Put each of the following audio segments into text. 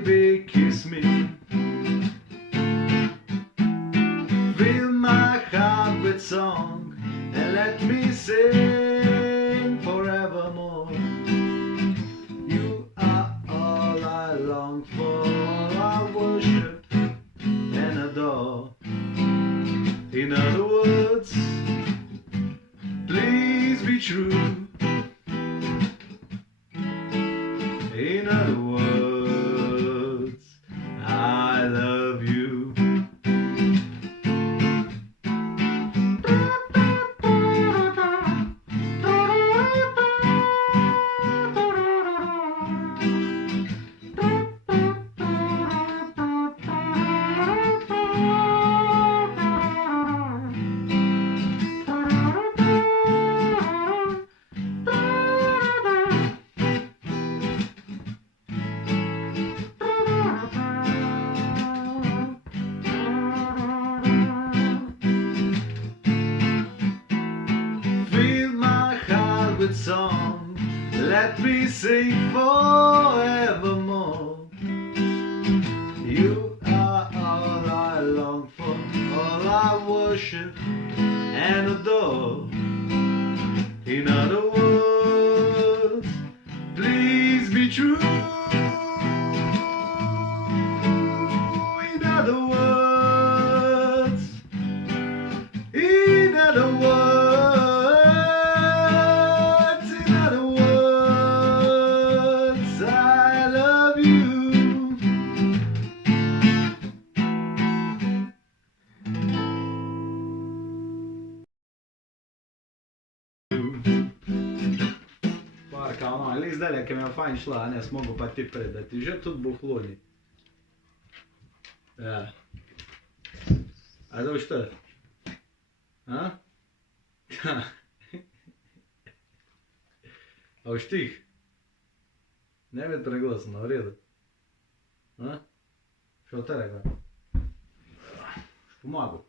baby, kiss me. Fill my heart with song and let me sing forevermore. You are all I long for, all I worship and adore. In other words, please be true. In other words, I love you. With song, let me sing forevermore. You are all I long for, all I worship and adore. In other words, please be true. In other words, in other words. Ali zdaj, ki mi je fajn šla, ne, smogo pa ti predati, že tudi buhloni. Ja. A da što? A? A už tih? Ne bi preglasno, v redu. A? Što te rekao? Pomagu.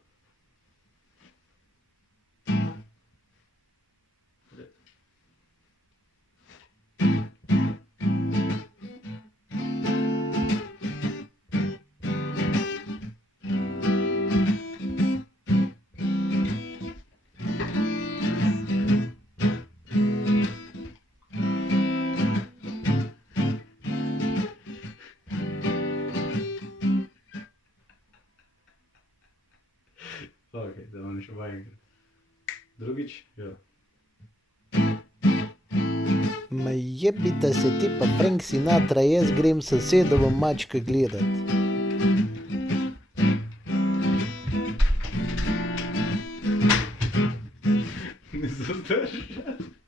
Okej, da vam še vajem. Drugič? Jo. Ma jebita se ti pa Frank Sinatra, jaz grem sosedovo mačka gledat. Ne zadržam.